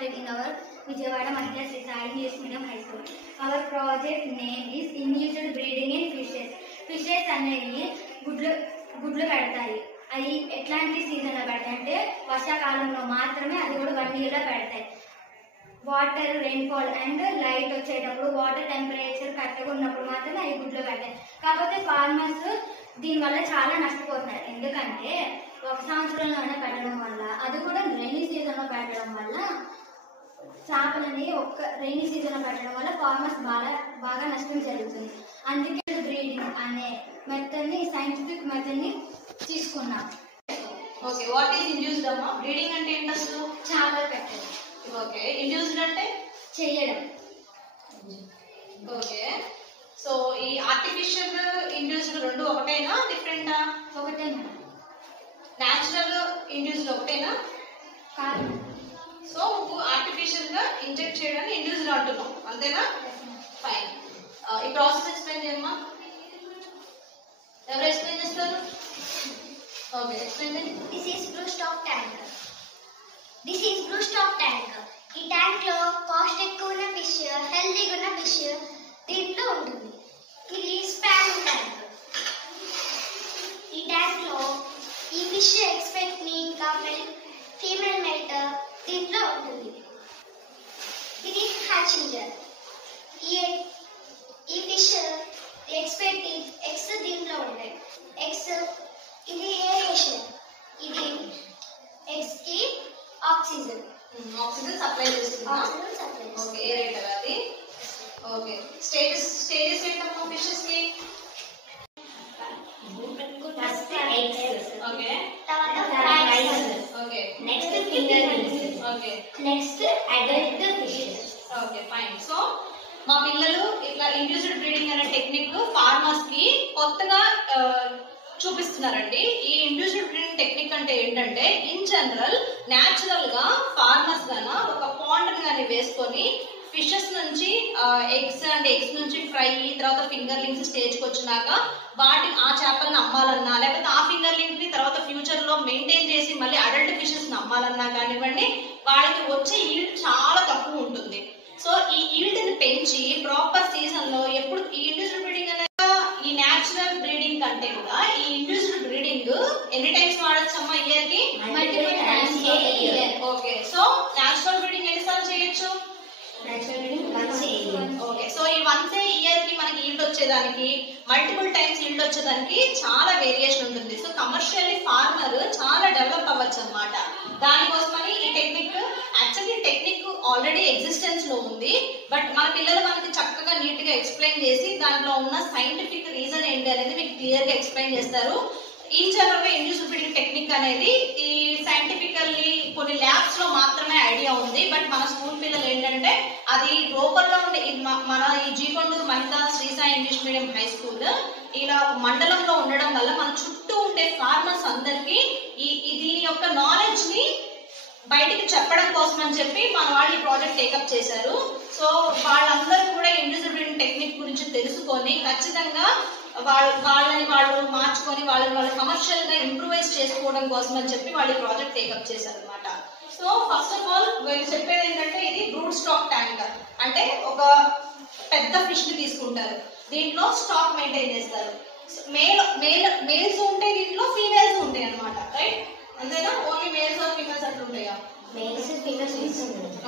started in our Vijayawada Mahila Sri Sai English Medium High School. Our project name is Induced Breeding in Fishes. Fishes అనేవి గుడ్లు పెడతాయి. అవి ఎట్లాంటి సీజన్లో పెడతాయి అంటే వర్షాకాలంలో మాత్రమే, అది కూడా 1 yearలో పెడతాయి. వాటర్ రెయిన్ఫాల్ అండ్ లైట్ వచ్చేటప్పుడు, వాటర్ టెంపరేచర్ కరెక్ట్గా ఉన్నప్పుడు మాత్రమే అవి గుడ్లు పెడతాయి. కాకపోతే ఫార్మర్స్ దీనివల్ల చాలా నష్టపోతున్నారు. ఎందుకంటే ఒక సంవత్సరంలోనే పెట్టడం వల్ల, అది కూడా రైనీ సీజన్లో పెట్టడం వల్ల, చేపలని రైనీ సీజన్లో పెట్టడం వల్ల ఫార్మర్స్ బాగా నష్టం జరుగుతుంది. అందుకే బ్రీడింగ్ అనే మెథడ్ని, సైంటిఫిక్ మెథడ్ని తీసుకున్నాం. ఓకే, వాట్ ఈస్ ఇండ్యూస్డ్ అమ్మా? బ్రీడింగ్ అంటే ఏంటి అసలు? చేపలు పెట్టడం. ఓకే, ఇండ్యూస్డ్ అంటే చేయడం. ఓకే, సో ఈ ఆర్టిఫిషియల్ ఇండ్యూస్డ్ రెండు ఒకటేనా, డిఫరెంటా? ఒకటే. న్యాచురల్ ఇండ్యూస్డ్ ఒకటేనా? కాదు. సో ఆర్టిఫిషియల్ గా ఇంజెక్ట్ చేయడానికి ఇండ్యూస్డ్ అంటున్నాం, అంతేనా? ఫైన్. ఈ ప్రాసెస్ ఎక్స్ప్లెయిన్ చేయమ్మా. ఎవరు ఎక్స్ప్లెయిన్ చేస్తారు? ఓకే, ఎక్స్ప్లెయిన్ చేయండి. This is blue stock tanker. ఈ ట్యాంక్ లో కాస్ట్ ఎక్కువ ఉన్న ఫిష్, హెల్తీగా ఉన్న ఫిష్ దీంట్లో ఉంటుంది. ఇది స్పాన్ ట్యాంక్. ఈ ట్యాంక్ లో ఈ ఫిష్ ఎక్స్పెక్ట్ ని ఇంకా ఫీమేల్ మెల్ట్ దీంట్లో ఉంటుంది. ఇది హ్యాచింగ్ జార్. ఈ ఫిష్ ఎక్స్పెక్ట్ ఎగ్స్ దీంట్లో ఉంటాయి. ఎగ్స్ ఇది ఏరేషన్. ఇది ఎగ్స్ కి ఆక్సిజన్ సప్లై చేస్తుందా? ఓకే, ఏరేటర్ అది. ఓకే, స్టేజెస్ ఏంటమ్మా ఫిషెస్ కి? ఫస్ట్ ఎగ్స్, ఓకే, తర్వాత fries, okay, next fingerlings, okay, next adult fishes. Okay, fine. So మా పిల్లలు ఇట్లా ఇండ్యూస్డ్ బ్రీడింగ్ అనే టెక్నిక్ ఫార్మర్స్ కి కొత్తగా చూపిస్తున్నారండి. ఈ ఇండ్యూస్డ్ బ్రీడింగ్ టెక్నిక్ అంటే ఏంటంటే, ఇన్ జనరల్ న్యాచురల్ గా ఫార్మర్స్ గాన ఒక పాండ్ గాని వేసుకొని ఫిషెస్ నుంచి ఎగ్స్ నుంచి ఫ్రై, తర్వాత ఫింగర్లింగ్స్ స్టేజ్ కి వచ్చినాక ఆ చేపలను అమ్మాలన్నా, లేకపోతే ఆ ఫింగర్లింగ్ ని తర్వాత ఫ్యూచర్ లో మెయింటైన్ చేసి మళ్ళీ అడల్ట్ ఫిషెస్ ని అమ్మాలన్నా కానివ్వండి, వాళ్ళకి వచ్చే ఈల్డ్ చాలా తక్కువ ఉంటుంది. సో ఈ ఈల్డ్ ని పెంచి ప్రాపర్ సీజన్ లో ఎప్పుడు ఈ ఇండ్యూస్డ్ బ్రీడింగ్ అనేది, ఈ న్యాచురల్ బ్రీడింగ్ కంటే కూడా ఈ ఇండ్యూస్డ్ బ్రీడింగ్ ఎన్ని టైమ్స్ వాడచ్చమ్మా ఇయర్ కి? Multiple times a year. Okay, so natural breeding ఎన్నిసార్లు చేయొచ్చు? ఓకే, సో ఈ వన్స్ ఏ ఇయర్ కి మనకి ఈల్డ్ వచ్చేదానికి, మల్టిపుల్ టైమ్స్ ఈల్డ్ వచ్చేదానికి చాలా వేరియేషన్ ఉంటుంది. సో కమర్షియల్లీ ఫార్మర్ చాలా డెవలప్ అవ్వచ్చు అనమాట. దానికోసమని ఈ technique, actually technique already existence లో ఉంది, బట్ మన పిల్లలు మనకి చక్కగా నీట్ గా ఎక్స్ప్లెయిన్ చేసి దాంట్లో ఉన్న సైంటిఫిక్ రీజన్ ఏంటి అనేది మీకు క్లియర్ గా ఎక్స్ప్లెయిన్ చేస్తారు. ఇన్ జనరల్ గా ఇండ్యూస్డ్ బ్రీడింగ్ టెక్నిక్ అనేది ఈ సైంటిఫికల్లీ కొన్ని ల్యాబ్స్ లో మాత్రమే ఐడియా ఉంది, బట్ మన స్కూల్ పిల్లలు ఏంటంటే అది లోకల్లో ఉండే మన ఈ జీకొండూరు మహిళా Sri Sai English medium high school ఇలా మండలంలో ఉండడం వల్ల మన చుట్టూ ఉండే ఫార్మర్స్ అందరికి దీని యొక్క నాలెడ్జ్ ని బయటికి చెప్పడం కోసం అని చెప్పి మన వాళ్ళు ఈ ప్రాజెక్ట్ టేకప్ చేశారు. సో వాళ్ళందరూ కూడా ఇండ్యూస్డ్ బ్రీడింగ్ టెక్నిక్ గురించి తెలుసుకొని ఖచ్చితంగా వాళ్ళని వాళ్ళు మార్చుకొని వాళ్ళ కమర్షియల్ గా ఇంప్రూవైజ్ చేసుకోవడం కోసం అని చెప్పి వాళ్ళు ఈ ప్రాజెక్ట్ టేకప్ చేశారు అనమాట. సో ఫస్ట్ ఆఫ్ ఆల్ వీళ్ళు చెప్పేది ఏంటంటే, ఇది బ్రూడ్ స్టాక్ ట్యాంకర్ అంటే ఒక పెద్ద ఫిష్ ని తీసుకుంటారు, దీంట్లో స్టాక్ మెయింటైన్ చేస్తారు. మేల్స్ ఉంటాయి, దీంట్లో ఫీమేల్స్ ఉంటాయి అనమాట, రైట్? అంతేనా? ఓన్లీ మేల్స్ ఆర్ ఫీమేల్స్ అట్లా ఉంటాయా?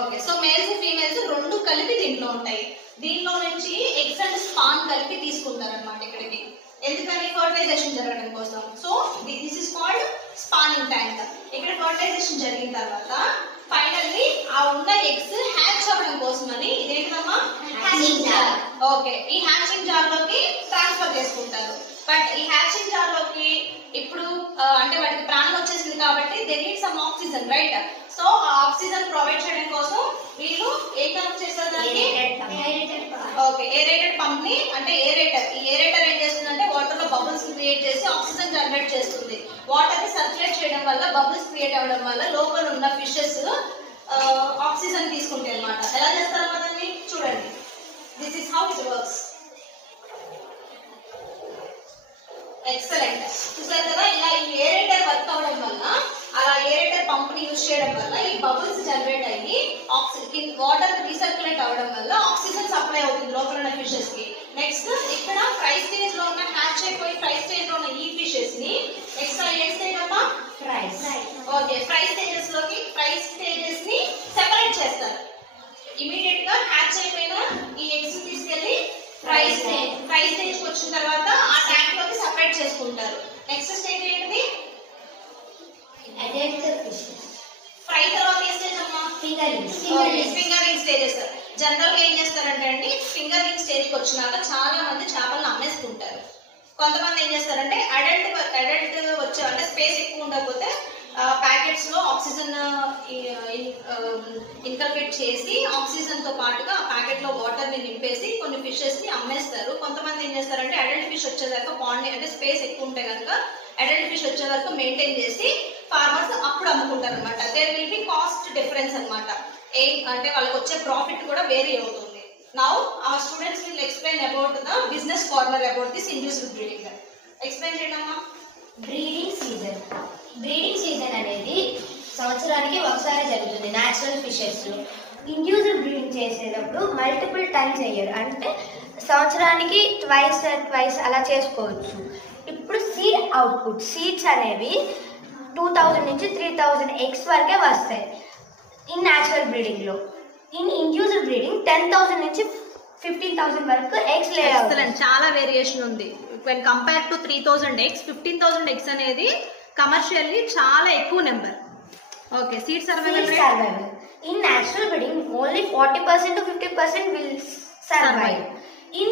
ఓకే, సో మేల్స్ ఫీమేల్స్ రెండు కలిపి దీంట్లో ఉంటాయి. దీంట్లో నుంచి ఎగ్స్ అండ్ స్పాన్ కలిపి తీసుకుంటారు అనమాట ఇక్కడికి. ఎందుకని? ఫర్టిలైజేషన్ జరగడం కోసం. So this is called spanning tank. ఇక్కడ ఫర్టిలైజేషన్ జరిగిన తర్వాత ఫైనల్లీ ఆ ఉన్న ఎగ్స్ హ్యాచ్ అవ్వడం కోసం అని ఇదేంటమ్మా? Hatching jar. ఓకే, ఈ హ్యాచింగ్ జార్ లోకి ట్రాన్స్ఫర్ చేసుకుంటారు. బట్ ఈ హ్యాచింగ్ జార్ లోకి ఇప్పుడు అంటే వాటికి ప్రాణం వచ్చేసింది కాబట్టి they need some oxygen, right? So ఆ ఆక్సిజన్ ప్రొవైడ్ చేయడం కోసం వీళ్ళు ఏం కనెక్ట్ చేస్తారు దానికి? ఓకే, ఏరేటెడ్ పంప్ ని, అంటే ఏరేటర్. ఈ ఏరేటర్ ఏం చేస్తుందంటే వాటర్ లో బబుల్స్ క్రియేట్ చేసి ఆక్సిజన్ జనరేట్ చేస్తుంది. వాటర్ ని సర్క్యులేట్ చేయడం వల్ల, బబుల్స్ క్రియేట్ అవ్వడం వల్ల లోపల ఉన్న ఫిషెస్ ఆక్సిజన్ తీసుకుంటాయి అన్నమాట. ఎలా చేస్తారమ్మా దాన్ని చూడండి. This is how it works. Excellent. చూసారు కదా, ఇలా ఈ ఏరేటర్ వర్క్ అవడం వల్ల అలా ఏరేటర్ పంప్ ని యూజ్ చేయడం వల్ల ఈ బబుల్స్ జనరేట్ అయ్యి వాటర్ రీసర్క్యులేట్ అవ్వడం వల్ల ఆక్సిజన్ సప్లై అవుతుంది లోపల ఉన్న ఫిషెస్ కి. నెక్స్ట్ ఇక్కడ ఫ్రై స్టేజ్ లో ఉన్న హ్యాచ్ అయిపోయి ఫ్రై స్టేజ్ లో ఉన్న ఈ ఫిషెస్ ని నెక్స్ట్ ఏ స్టేజ్ అమ్మా ఓకే ఫ్రై స్టేజెస్ ని సెపరేట్ చేస్తారు. ఇమీడియట్ గా హ్యాచ్ అయిపోయిన ఈ ఎగ్స్ తీసుకెళ్లి ఫ్రై స్టేజ్ కి వచ్చిన తర్వాత ఆ ట్యాంక్ లోకి సెపరేట్ చేసుకుంటారు. నెక్స్ట్ స్టేజ్ ఏంటిది? ఫ్రై తర్వాత ఏ స్టేజ్ అమ్మా? Fingering stages. జనరల్ గా ఏం చేస్తారంటే అండి ఫింగరింగ్ స్టేజ్ కి వచ్చినాక చాలా మంది చేపలను అమ్మేసుకుంటారు. కొంతమంది ఏం చేస్తారంటే అడల్ట్ వచ్చే అంటే స్పేస్ ఎక్కువ ఉండకపోతే ప్యాకెట్స్ లో ఆక్సిజన్ ఇన్కల్కేట్ చేసి ఆక్సిజన్ తో పాటుగా ఆ ప్యాకెట్ లో వాటర్ ని నింపేసి కొన్ని ఫిషెస్ ని అమ్మేస్తారు. కొంతమంది ఏం చేస్తారంటే అడల్ట్ ఫిష్ వచ్చేదాకా పాండ్ అంటే స్పేస్ ఎక్కువ ఉంటే కనుక అడల్ట్ ఫిష్ వచ్చే వరకు మెయింటైన్ చేసి ఫార్మర్స్ అప్పుడు అమ్ముకుంటారు అనమాట. There will be cost difference అనమాట. అంటే వాళ్ళకి వచ్చే ప్రాఫిట్ కూడా వేరీ అవుతుంది. Now our students will explain about the business corner about this induced breeding. Explain చేయడమ్మా. బ్రీడింగ్ సీజన్ అనేది సంవత్సరానికి ఒకసారి జరుగుతుంది న్యాచురల్ ఫిషెస్ లో. ఇండ్యూస్డ్ బ్రీడింగ్ చేసేటప్పుడు మల్టిపుల్ టైమ్స్ అయ్యారు అంటే సంవత్సరానికి ట్వైస్ అలా చేసుకోవచ్చు. ఇప్పుడు సీడ్ అవుట్పుట్ సీడ్స్ అనేవి 2000 నుంచి 3000 ఎగ్స్ వరకే వస్తాయి ఇన్ న్యాచురల్ బ్రీడింగ్ లో. ఇన్ ఇండ్యూస్డ్ బ్రీడింగ్ 10,000 నుంచి 15,000 వరకు ఎగ్స్ లే అవుతాయి. చాలా వేరియేషన్ ఉంది. when compared to 3000 eggs 15,000 eggs అనేది కమర్షియల్లీ చాలా ఎక్కువ number. Okay seed survival rate in natural breeding only 40% to 50% will survive. In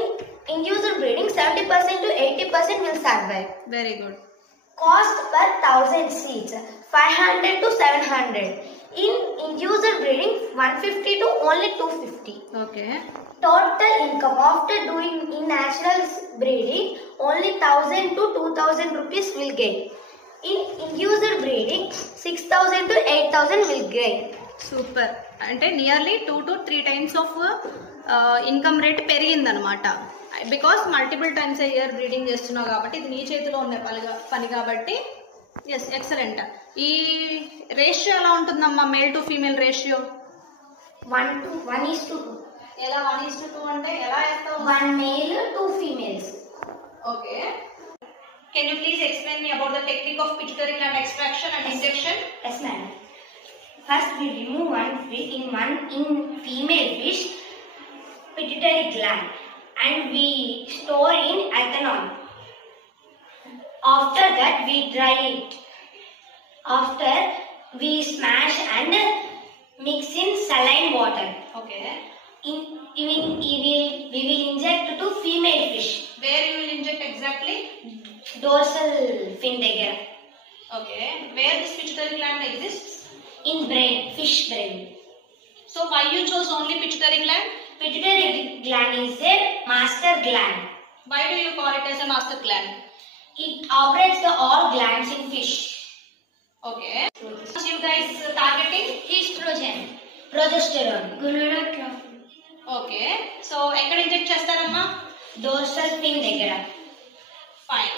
induced breeding 70% to 80% will survive. Very good. Cost per 1000 seeds 500 to 700. In induced breeding 150 to only 250. Okay. Total income after doing in natural breeding only 1000 to 2000 rupees will gain. In induced breeding 6000 to 8000 will gain. Super. అంటే nearly 2 to 3 times of income rate పెరిగింది అనమాట. Because multiple times year breeding చేస్తున్నావు కాబట్టి ఇది నీ చేతిలో ఉన్న పని కాబట్టి ఎస్ ఎక్సలెంట్. ఈ రేషియో ఎలా ఉంటుందమ్మా? Male to female ratio 1:1:2. ఎలా 1:2 అంటే ఎలా వేస్తావు? 1 male 2 females. Okay. Can you please explain me about the technique of pituitary gland extraction and injection? Yes ma'am. First we remove one female fish pituitary gland and we store in ethanol. After that we dry it. After we smash and mix in saline water. Okay. We will inject to female fish. Where you will inject exactly? Dorsal fin దగ్గర. Okay. Where this pituitary gland exists? In brain, fish brain. So why you chose only pituitary gland? Pituitary gland is a master gland. Why do you call it as a master gland? It operates all glands in fish. Okay. You guys targeting Estrogen, progesterone, gonadotropin. Okay. So ఎక్కడ inject చేస్తారమ్మా? Dorsal fin దగ్గర. Fine.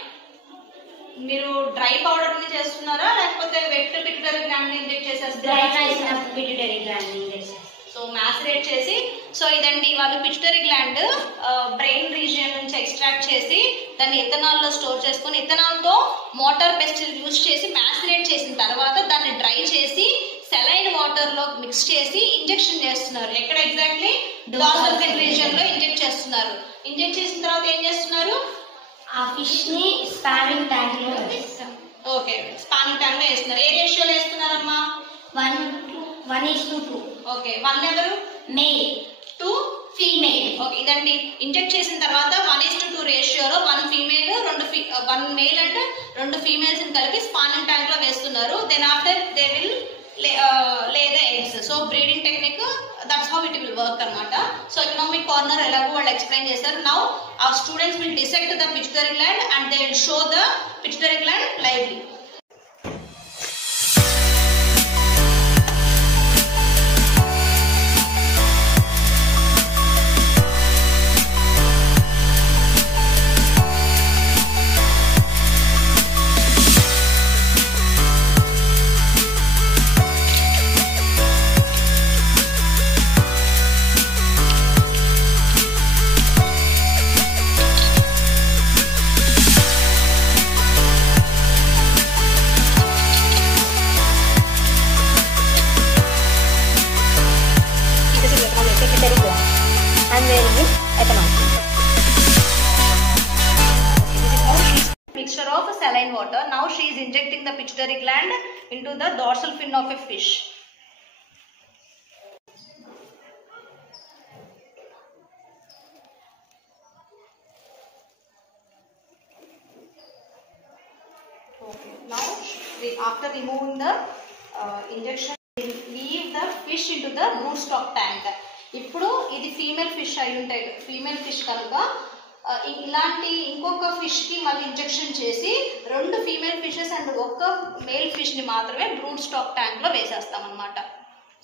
మీరు dry powder ని చేస్తున్నారా లేకపోతే wet pituitary gland ని inject చేసేస్తారా? Dry చేసిన పిట్యూటరీ గ్లాండ్ ని ఇంజెక్ట్ చేస్తారు. సో మ్యాసిరేట్ చేసి సో ఇదండి వాళ్ళు పిట్యూటరీ గ్లాండ్ బ్రెయిన్ రీజియన్ నుంచి ఎక్స్ట్రాక్ట్ చేసి దాన్ని ఇథనాల్ లో స్టోర్ చేసుకొని ఇథనాల్ తో మోటార్ పెస్టిల్ యూజ్ చేసి మ్యాసిరేట్ చేసిన తర్వాత దాన్ని డ్రై చేసి సెలైన్ వాటర్ లో మిక్స్ చేసి ఇంజెక్షన్ చేస్తున్నారు. ఎక్కడ ఎగ్జాక్ట్లీ? డార్సల్ ఫిన్ రీజియన్ లో ఇంజెక్ట్ చేస్తున్నారు. ఇంజెక్ట్ చేసిన తర్వాత ఏం చేస్తున్నారు? ఆ ఫిష్ ని స్పానింగ్ ట్యాంక్ లో వేస్తారు. ఓకే స్పానింగ్ ట్యాంక్ లో వేస్తున్నారు. ఏ రేషియోలో వేస్తున్నారమ్మా? 1:2. ఓకే. 1 ఎవరు? Male 2 female. ఓకే. ఇదండి ఇంజెక్ట్ చేసిన తర్వాత 1:2 రేషియోలో 1 ఫీమేల్ 1 మేల్ అండ్ 2 ఫీమేల్స్ ని కలిపి స్పానింగ్ ట్యాంక్ లో వేస్తున్నారు. Then after they will lay the eggs. So breeding technique that's how it will work అనమాట. సో ఎకనామిక్ కార్నర్ ఎలాగో వాళ్ళు ఎక్స్ప్లెయిన్ చేశారు. Now our students will dissect the pituitary gland and they will show the pituitary gland lively. mixture of saline water. Now she is injecting the pituitary gland into the dorsal fin of a fish. Okay. Now after removing the injection, leave the fish into the broodstock tank. ఇప్పుడు ఇది female fish అయి ఉంటాయి, female fish కనుక ఇలాంటి ఇంకొక fish కి మళ్ళీ injection చేసి 2 female fishes and 1 male fish ని మాత్రమే బ్రూడ్ స్టాక్ ట్యాంక్ లో వేసేస్తాం అన్నమాట.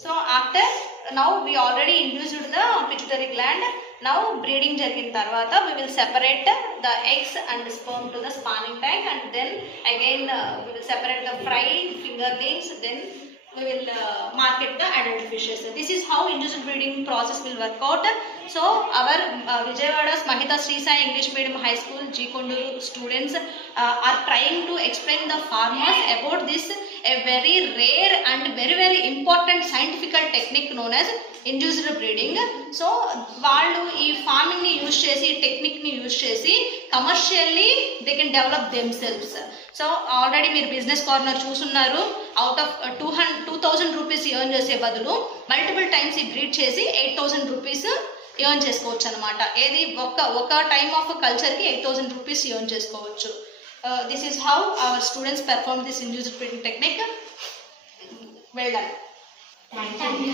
So after now we already induced the pituitary gland. Now breeding జరిగిన తర్వాత we will separate the eggs and sperm to the spawning tank, and then again we will separate the fry fingerlings, then we will market the adult fishes. This is how induced breeding process will work out. So our Vijayawada's Mahita Sri Sai English Medium High School G Konduru students are trying to explain the farmers about this a very rare and very important scientific technique known as induced breeding. So వాళ్ళు ఈ farming ని use చేసి, ఈ technique ని use చేసి commercially they can develop themselves. So already మీరు business corner చూస్తున్నారు. Out of 2000 rupees earn చేసే బదులు మల్టిపుల్ టైమ్స్ ఈ బ్రీడ్ చేసి 8000 రూపీస్ ఎర్న్ చేసుకోవచ్చు అనమాట. ఏది ఒక టైమ్ ఆఫ్ కల్చర్ కి 8000 రూపీస్ ఎర్న్ చేసుకోవచ్చు. This is how our students perform this induced breeding technique. Well done. Thank you.